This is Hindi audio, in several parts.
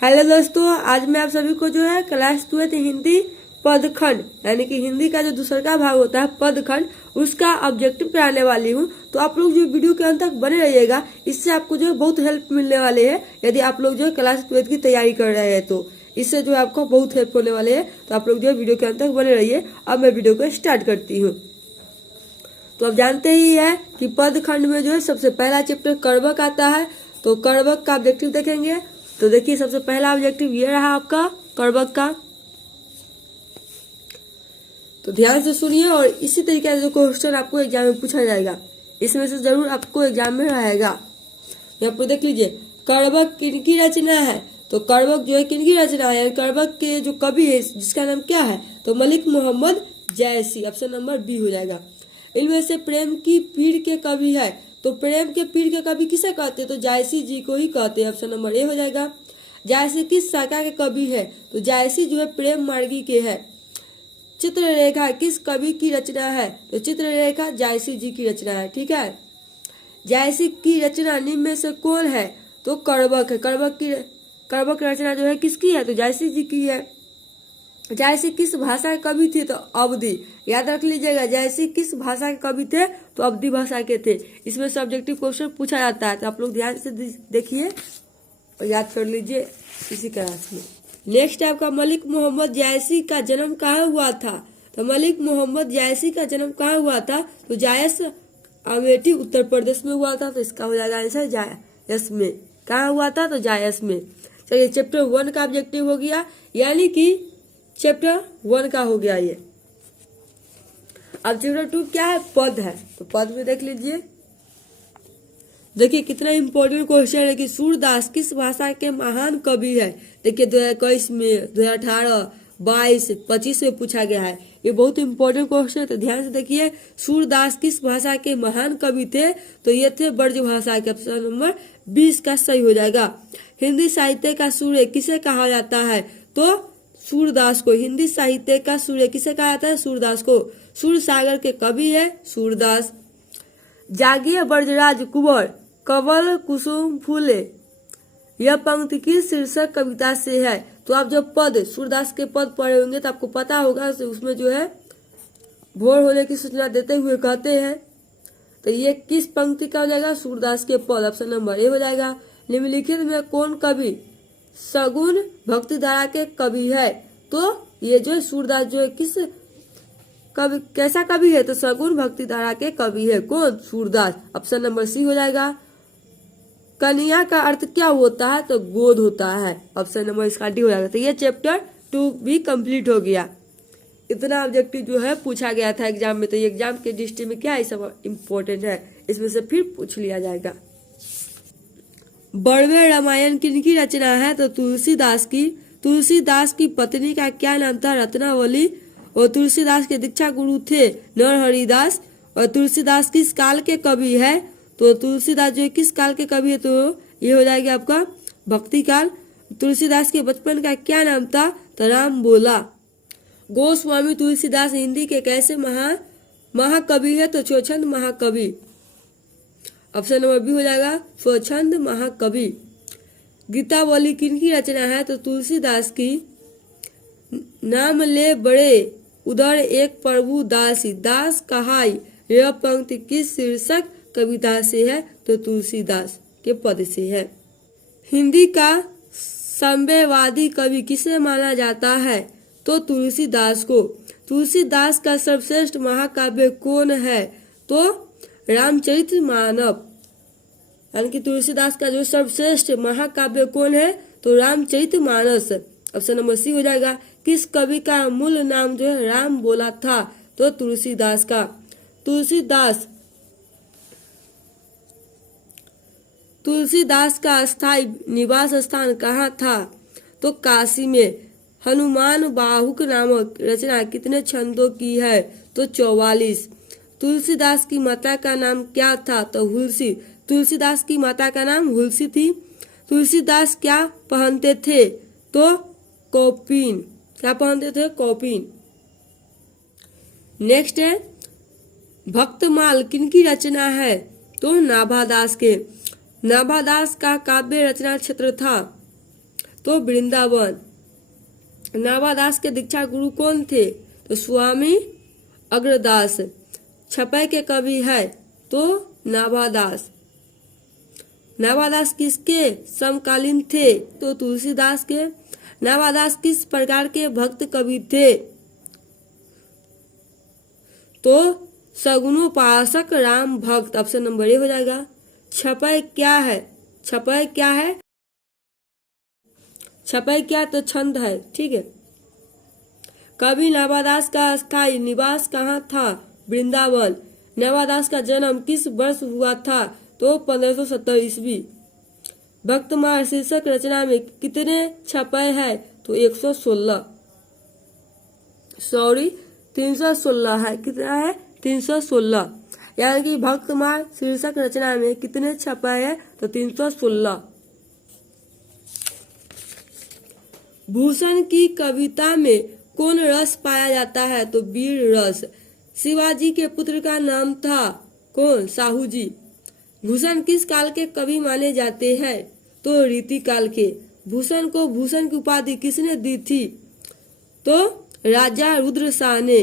हेलो दोस्तों, आज मैं आप सभी को जो है क्लास 12 हिंदी पदखंड यानी कि हिंदी का जो दूसरा का भाग होता है पदखंड, उसका ऑब्जेक्टिव कराने वाली हूँ। तो आप लोग जो वीडियो के अंत तक बने रहिएगा, इससे आपको जो है बहुत हेल्प मिलने वाले है। यदि आप लोग जो है क्लास 12 की तैयारी कर रहे हैं तो इससे जो है आपको बहुत हेल्प होने वाले है। तो आप लोग जो है वीडियो के अंत तक बने रहिए। अब मैं वीडियो को स्टार्ट करती हूँ। तो आप जानते ही है कि पदखंड में जो है सबसे पहला चैप्टर कर्वक आता है। तो कर्वक का ऑब्जेक्टिव देखेंगे। तो देखिए, सबसे पहला ऑब्जेक्टिव ये रहा आपका कर्वक का। तो ध्यान से सुनिए और इसी तरीके से जो क्वेश्चन आपको एग्जाम में पूछा जाएगा, इसमें से जरूर आपको एग्जाम में रहेगा। यहाँ पर देख लीजिए, कर्वक किनकी रचना है। तो कर्वक जो है किनकी रचना है, कर्वक के जो कवि है जिसका नाम क्या है, तो मलिक मोहम्मद जैसी। ऑप्शन नंबर बी हो जाएगा। इनमें से प्रेम की पीड़ के कवि है। तो प्रेम के पीड़ के कवि किसे कहते हैं, तो जायसी जी को ही कहते हैं। ऑप्शन नंबर ए हो जाएगा। जायसी किस शाखा के कवि है, तो जायसी जो है प्रेम मार्गी के है। चित्ररेखा किस कवि की रचना है, तो चित्ररेखा जायसी जी की रचना है। ठीक है। जायसी की रचना निम्न में से कौन है, तो कर्वक है। कर्वक रचना जो है किसकी है, तो जायसी जी की है। जायसी किस भाषा के कवि थे, तो अवधी। याद रख लीजिएगा, जायसी किस भाषा के कवि थे, तो अवधी भाषा के थे। इसमें सब्जेक्टिव क्वेश्चन पूछा जाता है, तो आप लोग ध्यान से देखिए और याद कर लीजिए इसी क्लास में। नेक्स्ट है आपका मलिक मोहम्मद जायसी का जन्म कहाँ हुआ था। तो मलिक मोहम्मद जायसी का जन्म कहाँ हुआ था, तो जायस अमेठी उत्तर प्रदेश में हुआ था। तो इसका हो जाएगा आंसर जायस में। कहाँ हुआ था, तो जायस में। चलिए, चैप्टर 1 का ऑब्जेक्टिव हो गया, यानी कि चैप्टर 1 का हो गया ये। अब चैप्टर 2 क्या है, पद है। तो पद में देख लीजिए, देखिए कितना इंपॉर्टेंट क्वेश्चन है कि सूरदास किस भाषा के महान कवि है। देखिए 2021 में, 2018, 22, 25 में पूछा गया है। ये बहुत इंपॉर्टेंट क्वेश्चन है, तो ध्यान से देखिए। सूरदास किस भाषा के महान कवि थे, तो ये थे ब्रज भाषा के। ऑप्शन नंबर 20 का सही हो जाएगा। हिंदी साहित्य का सूर्य किसे कहा जाता है, तो सूरदास को। हिंदी साहित्य का सूर्य किसे कहा जाता है, सूरदास को। सूर सागर के कवि है सूरदास। जागिए ब्रजराज कुंवर कवल कुसुम फूले, यह पंक्ति किस शीर्षक कविता से है। तो आप जब पद सूरदास के पद पढ़े होंगे तो आपको पता होगा, उसमें जो है भोर होने की सूचना देते हुए कहते हैं। तो ये किस पंक्ति का हो जाएगा, सूरदास के पद। ऑप्शन नंबर ए हो जाएगा। निम्नलिखित में कौन कवि सगुन भक्ति धारा के कवि है। तो ये जो है सूरदास जो है किस कवि, कैसा कवि है, तो सगुन भक्ति धारा के कवि है। कौन, सूरदास। ऑप्शन नंबर सी हो जाएगा। कन्या का अर्थ क्या होता है, तो गोद होता है। ऑप्शन नंबर इसका डी हो जाएगा। तो ये चैप्टर 2 भी कंप्लीट हो गया। इतना ऑब्जेक्टिव जो है पूछा गया था एग्जाम में। तो ये एग्जाम के दृष्टि में क्या है, सब इम्पोर्टेंट है, इसमें से फिर पूछ लिया जाएगा। बड़वे रामायण किनकी रचना है, तो तुलसीदास की। तुलसीदास की पत्नी का क्या नाम था, रत्नावली। और तुलसीदास के दीक्षा गुरु थे नरहरिदास। और तुलसीदास किस काल के कवि है, तो तुलसीदास जो किस काल के कवि है, तो ये हो जाएगा आपका भक्ति काल। तुलसीदास के बचपन का क्या नाम था, तो राम बोला। गोस्वामी तुलसीदास हिंदी के कैसे महाकवि है, तो स्वच्छंद महाकवि। ऑप्शन नंबर बी हो जाएगा, स्वच्छंद महाकवि। गीतावली किनकी रचना है, तो तुलसीदास की। नाम ले बड़े उधर एक प्रभु दासी, दास कहाई, यह पंक्ति किस शीर्षक कविता से है, तो तुलसीदास के पद से है। हिंदी का साम्यवादी कवि किसे माना जाता है, तो तुलसीदास को। तुलसीदास का सर्वश्रेष्ठ महाकाव्य कौन है, तो रामचरितमानस। यानी कि तुलसीदास का जो सर्वश्रेष्ठ महाकाव्य कौन है, तो रामचरितमानस। ऑप्शन नंबर सी हो जाएगा। किस कवि का मूल नाम जो है राम बोला था, तो तुलसीदास का। तुलसीदास का स्थायी निवास स्थान कहाँ था, तो काशी में। हनुमान बाहुक नामक रचना कितने छंदों की है, तो 44। तुलसीदास की माता का नाम क्या था, तो हुलसी। तुलसीदास की माता का नाम हुलसी थी। तुलसीदास क्या पहनते थे, तो कौपीन। क्या पहनते थे, कौपीन। नेक्स्ट है भक्तमाल किनकी रचना है, तो नाभादास के। नाभादास का काव्य रचना क्षेत्र था, तो वृंदावन। नावादास के दीक्षा गुरु कौन थे? तो स्वामी अग्रदास। छपै के कवि है तो नावादास। नावादास किसके समकालीन थे? तो तुलसीदास के। नावादास किस प्रकार के भक्त कवि थे? तो सगुनोपासक राम भक्त। ऑप्शन नंबर ए हो जाएगा। छपै क्या है? छपै क्या है? छपै क्या? तो छंद है। ठीक है। कवि नावादास का स्थायी निवास कहाँ था? वृंदावन। नावादास का जन्म किस वर्ष हुआ था? तो 1570 ईस्वी। भक्तमाल शीर्षक रचना में कितने छपै है? तो 116 सॉरी 316 है। कितना है? 316। यानी कि भक्तमाल शीर्षक रचना में कितने छपै है? तो 316। भूषण की कविता में कौन रस पाया जाता है? तो वीर रस। शिवाजी के पुत्र का नाम था कौन? साहू जी। भूषण किस काल के कवि माने जाते हैं? तो रीति काल के। भूषण को भूषण की उपाधि किसने दी थी? तो राजा रुद्र शाह ने।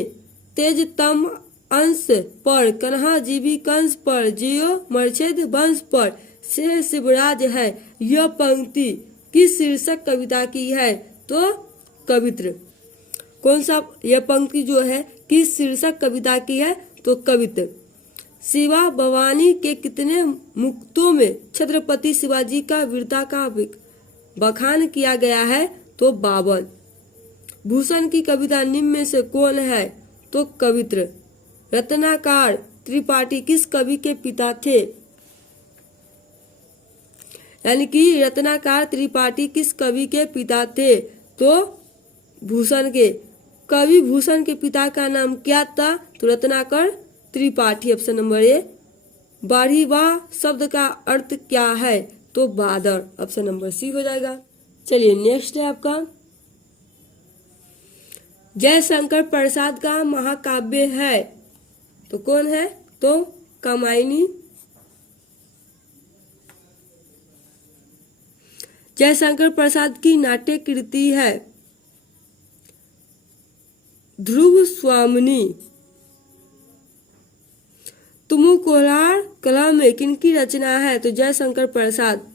तेजतम अंश पर कन्हा जीवी कंस पर जियो मर्छेद वंश पर से शिवराज है। यह पंक्ति किस शीर्षक कविता की है? तो कवित्र। कौन सा यह पंक्ति जो है किस शीर्षक कविता की है? तो कवित्र। शिवा भवानी के कितने मुक्तों में छत्रपति शिवाजी का वीरता का बखान किया गया है? तो 52। भूषण की कविता निम्न में से कौन है? तो कवित्र। रत्नाकर त्रिपाठी किस कवि के पिता थे? यानी कि रत्नाकर त्रिपाठी किस कवि के पिता थे? तो भूषण के। कवि भूषण के पिता का नाम क्या था? तो Ratnakar Tripathi. Option number A. बाढ़ीवा शब्द का अर्थ क्या है? तो बादर। ऑप्शन नंबर सी हो जाएगा। चलिए नेक्स्ट है आपका जयशंकर प्रसाद का महाकाव्य है तो कौन है? तो कामायनी। जयशंकर प्रसाद की नाट्य कृति है ध्रुव स्वामिनी। तुमु कोल्हार कला में किनकी रचना है? तो जयशंकर प्रसाद।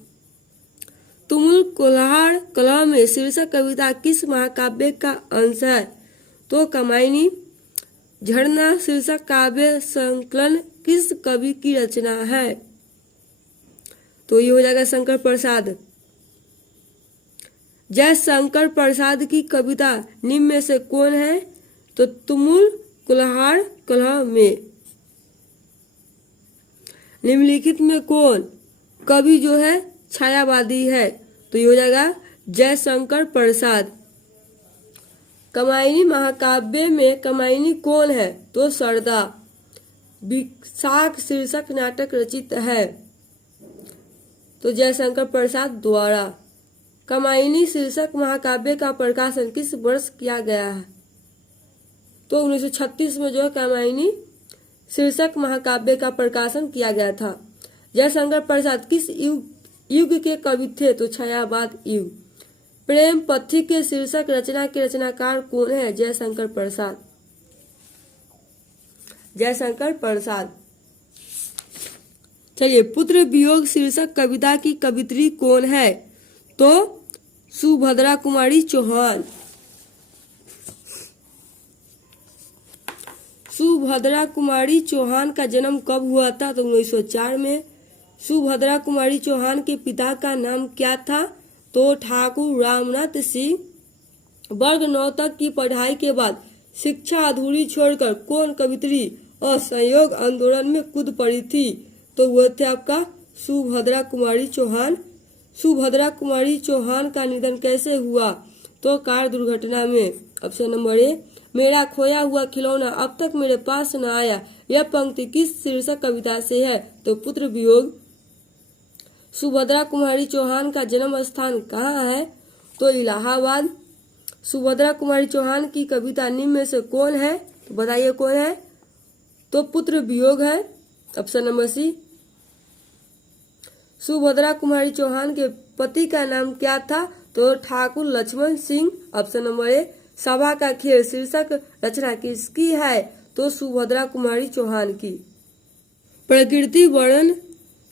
तुमुल कोल्हार कला में शीर्षक कविता किस महाकाव्य का अंश है? तो कामायनी। झरना शीर्षक काव्य संकलन किस कवि की रचना है? तो ये हो जाएगा शंकर प्रसाद। जयशंकर प्रसाद की कविता निम्न में से कौन है? तो तुमुल कुल्हाड़ कला में। निम्नलिखित में कौन कवि जो है छायावादी है? तो ये हो जाएगा जयशंकर प्रसाद। कामायनी महाकाव्य में कामायनी कौन है? तो सरदा। विशाख शीर्षक नाटक रचित है तो जयशंकर प्रसाद द्वारा। कामायनी शीर्षक महाकाव्य का प्रकाशन किस वर्ष किया गया है? तो 1936 में जो है कामायनी शीर्षक महाकाव्य का प्रकाशन किया गया था। जयशंकर प्रसाद किस युग के कवि थे? तो छायावाद युग। प्रेम पथिक के शीर्षक रचना के रचनाकार कौन है? जयशंकर प्रसाद। जयशंकर प्रसाद। चलिए पुत्र वियोग शीर्षक कविता की कवित्री कौन है? तो सुभद्रा कुमारी चौहान। सुभद्रा कुमारी चौहान का जन्म कब हुआ था? तो 1904 में। सुभद्रा कुमारी चौहान के पिता का नाम क्या था? तो ठाकुर रामनाथ सिंह। वर्ग 9 तक की पढ़ाई के बाद शिक्षा अधूरी छोड़कर कौन कवित्री असहयोग आंदोलन में कूद पड़ी थी? तो वह थे आपका सुभद्रा कुमारी चौहान। सुभद्रा कुमारी चौहान का निधन कैसे हुआ? तो कार दुर्घटना में। ऑप्शन नंबर ए। मेरा खोया हुआ खिलौना अब तक मेरे पास न आया, यह पंक्ति किस शीर्षक कविता से है? तो पुत्र वियोग। सुभद्रा कुमारी चौहान का जन्म स्थान कहाँ है? तो इलाहाबाद। सुभद्रा कुमारी चौहान की कविता निम्न में से कौन है? तो बताइए कौन है? तो पुत्र वियोग है। Option number C. Subhadra Kumari Chauhan के पति का नाम क्या था? तो Thakur Lakshman Singh option number A. सभा का खेल शीर्षक रचना किसकी है? तो सुभद्रा कुमारी चौहान की। प्रकृति वर्णन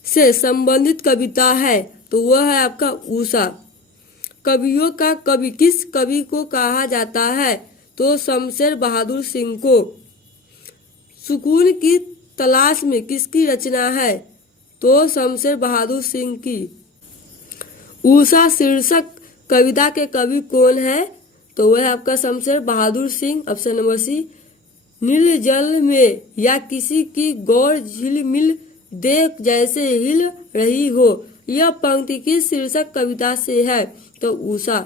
से संबंधित कविता है तो वह है आपका उषा। कवियों का कवि किस कवि को कहा जाता है? तो शमशेर बहादुर सिंह को। सुकून की तलाश में किसकी रचना है? तो शमशेर बहादुर सिंह की। उषा शीर्षक कविता के कवि कौन है? तो वह आपका शमशेर बहादुर सिंह ऑप्शन नंबर सी। नील जल में या किसी की गौर झिलमिल देख जैसे हिल रही हो, यह पंक्ति किस शीर्षक कविता से है? तो उषा।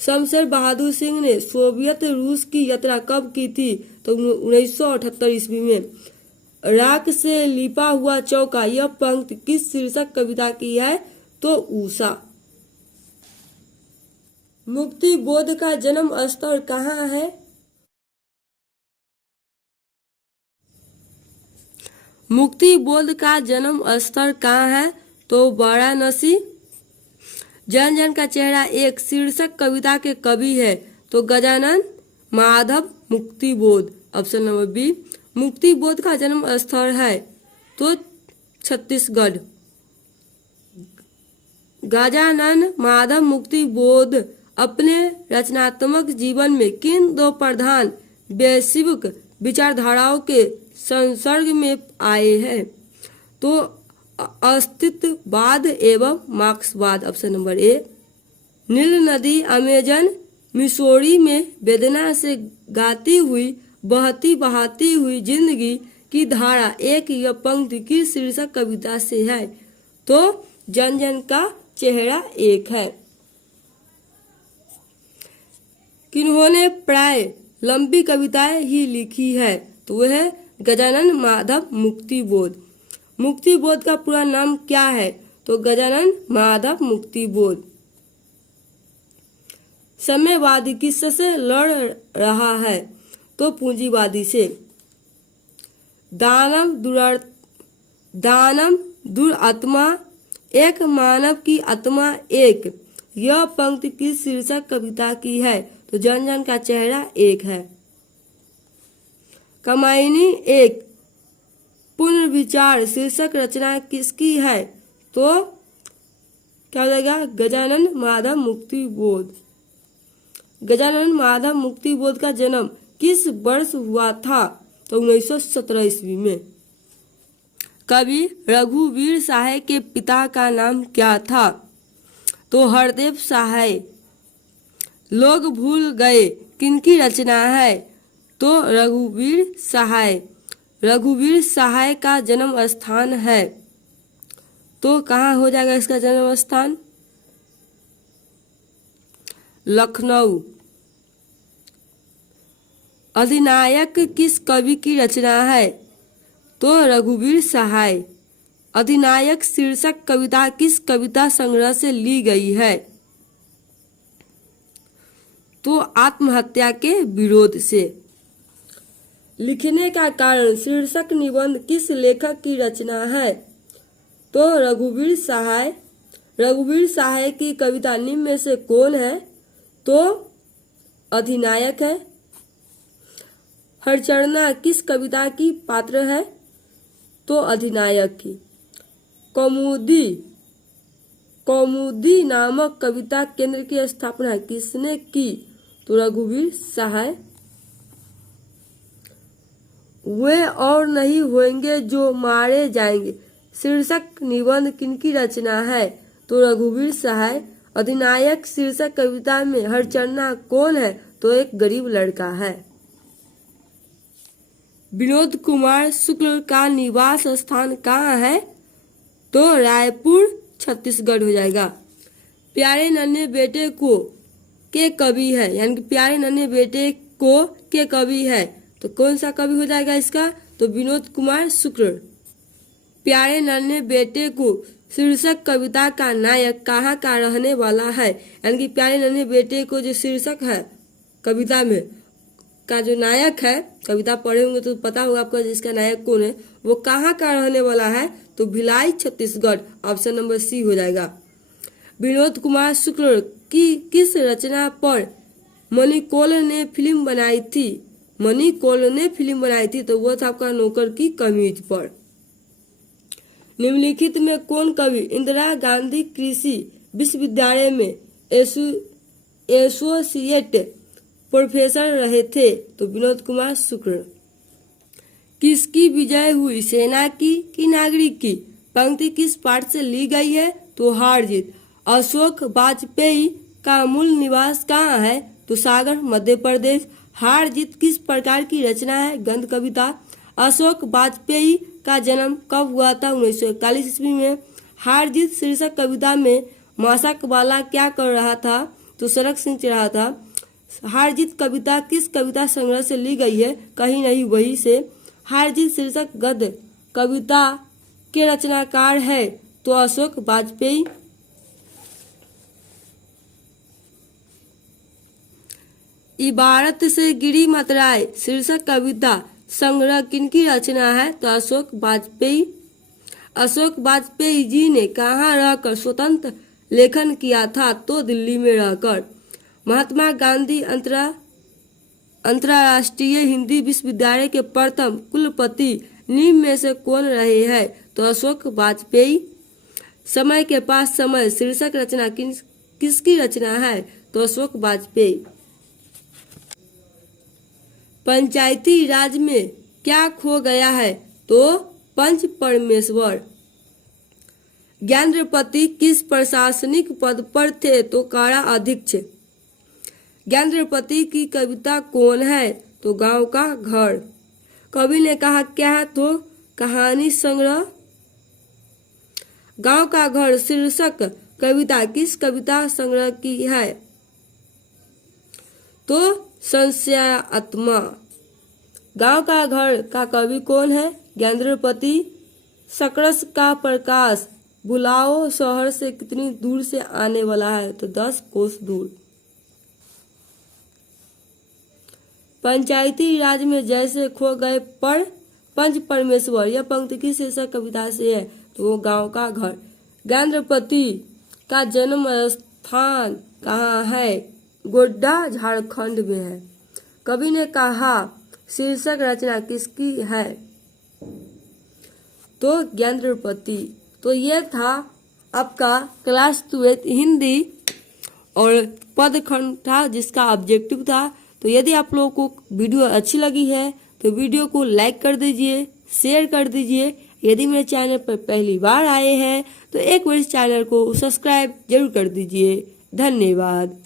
शमशेर बहादुर सिंह ने सोवियत रूस की यात्रा कब की थी? तो 1978 ईस्वी में। राख से लिपा हुआ चौका, यह पंक्ति किस शीर्षक कविता की है? तो उषा। मुक्ति बोध का जन्म स्थल कहाँ है? मुक्ति बोध का जन्म स्थल कहाँ है? तो वाराणसी। जन जन का चेहरा एक शीर्षक कविता के कवि है तो Gajanan Madhav Muktibodh option number B. Muktibodh का जन्म स्थल है तो छत्तीसगढ़। गजानन माधव मुक्तिबोध अपने रचनात्मक जीवन में किन दो प्रधान वैश्विक विचारधाराओं के संसर्ग में आए हैं? तो अस्तित्ववाद एवं मार्क्सवाद ऑप्शन नंबर ए। नील नदी अमेजन मिसौरी में वेदना से गाती हुई बहती बहाती हुई जिंदगी की धारा एक, यह पंक्ति की शीर्षक कविता से है? तो जन जन का चेहरा एक है। किन्होंने प्राय लंबी कविताएं ही लिखी है? तो वह है गजानन माधव मुक्तिबोध। मुक्तिबोध का पूरा नाम क्या है? तो गजानन माधव मुक्तिबोध। साम्यवादी किससे लड़ रहा है? तो पूंजीवादी से। दानव दुरात्मा एक, मानव की आत्मा एक, यह पंक्ति किस शीर्षक कविता की है? तो जन जन का चेहरा एक है। कामायनी एक पुनर्विचार शीर्षक रचना किसकी है? तो क्या हो जाएगा? गजानन माधव मुक्तिबोध। गजानन माधव मुक्तिबोध का जन्म किस वर्ष हुआ था? तो 1917 ईस्वी में। कवि रघुवीर सहाय के पिता का नाम क्या था? तो हरदेव सहाय। लोग भूल गए किनकी रचना है? तो रघुवीर सहाय। रघुवीर सहाय का जन्म स्थान है तो कहाँ हो जाएगा इसका जन्म स्थान? लखनऊ। अधिनायक किस कवि की रचना है? तो रघुवीर सहाय। अधिनायक शीर्षक कविता किस कविता संग्रह से ली गई है? तो आत्महत्या के विरोध से। लिखने का कारण शीर्षक निबंध किस लेखक की रचना है? तो रघुवीर सहाय। रघुवीर सहाय की कविता निम्न में से कौन है? तो अधिनायक है। हरचरणा किस कविता की पात्र है? तो अधिनायक की। कौमुदी। कौमुदी नामक कविता केंद्र की स्थापना किसने की? तो रघुवीर सहाय। वे और नहीं होंगे जो मारे जाएंगे शीर्षक निबंध किनकी रचना है? तो रघुवीर सहाय। अधिनायक शीर्षक कविता में हरचरणा कौन है? तो एक गरीब लड़का है। विनोद कुमार शुक्ल का निवास स्थान कहाँ है? तो रायपुर छत्तीसगढ़ हो जाएगा। प्यारे नन्हे बेटे को के कवि है, यानी कि प्यारे नन्हे बेटे को के कवि है तो कौन सा कवि हो जाएगा इसका? तो विनोद कुमार शुक्ल। प्यारे नन्हे बेटे को शीर्षक कविता का नायक कहाँ का रहने वाला है? यानी कि प्यारे नन्हे बेटे को जो शीर्षक है कविता में का जो नायक है, कविता पढ़े होंगे तो पता होगा आपको जिसका नायक कौन है, वो कहाँ का रहने वाला है? तो Bhilai Chhattisgarh option number C हो जाएगा। विनोद कुमार शुक्ल की किस रचना पर मनी कौल ने फिल्म बनाई थी? मनी कौल ने फिल्म बनाई थी तो वो था आपका नौकर की कमीज पर। निम्नलिखित में कौन कवि इंदिरा गांधी कृषि विश्वविद्यालय में एसोसिएट प्रोफेसर रहे थे? तो विनोद कुमार शुक्ल। किसकी विजय हुई, सेना की कि नागरिक की? पंक्ति किस पाठ से ली गई है? तो हार जीत। अशोक वाजपेयी का मूल निवास कहाँ है? तो सागर मध्य प्रदेश। हार जीत किस प्रकार की रचना है? गद्य कविता। अशोक वाजपेयी का जन्म कब हुआ था? 1941 ईस्वी में। हार जीत शीर्षक कविता में माशक वाला क्या कर रहा था? तो सड़क सिंच रहा था। हार जीत कविता किस कविता संग्रह से ली गई है? कहीं नहीं वही से। हार जीत शीर्षक गद्य कविता के रचनाकार है? तो अशोक वाजपेयी। इबारत से गिरी मात्राएं शीर्षक कविता संग्रह किनकी रचना है? तो अशोक वाजपेयी। अशोक वाजपेयी जी ने कहाँ रहकर स्वतंत्र लेखन किया था? तो दिल्ली में रहकर। महात्मा गांधी अंतर्राष्ट्रीय हिंदी विश्वविद्यालय के प्रथम कुलपति निम्न में से कौन रहे हैं? तो अशोक वाजपेयी। समय के पास समय शीर्षक रचना किसकी रचना है? तो अशोक वाजपेयी। पंचायती राज में क्या खो गया है? तो पंच परमेश्वर। ज्ञानद्रपति किस प्रशासनिक पद पर थे? तो कारा अध्यक्ष। ज्ञानद्रपति की कविता कौन है? तो गांव का घर। कवि ने कहा क्या है? तो कहानी संग्रह। गांव का घर शीर्षक कविता किस कविता संग्रह की है? तो संशयात्मा। गांव का घर का कवि कौन है? ज्ञानद्रपति। सकरस का प्रकाश बुलाओ शहर से कितनी दूर से आने वाला है? तो 10 कोस दूर। पंचायती राज में जैसे खो गए पर पंच परमेश्वर, यह पंक्ति की शीर्षक कविता से है? तो वो गांव का घर। ज्ञानद्रपति का जन्म स्थान कहाँ है? गोड्डा झारखंड में है। कवि ने कहा शीर्षक रचना किसकी है? तो ज्ञानद्रपति। तो ये था आपका क्लास 12 हिंदी और पदखंड था जिसका ऑब्जेक्टिव था। तो यदि आप लोगों को वीडियो अच्छी लगी है तो वीडियो को लाइक कर दीजिए, शेयर कर दीजिए। यदि मेरे चैनल पर पहली बार आए हैं तो एक बार इस चैनल को सब्सक्राइब जरूर कर दीजिए। धन्यवाद।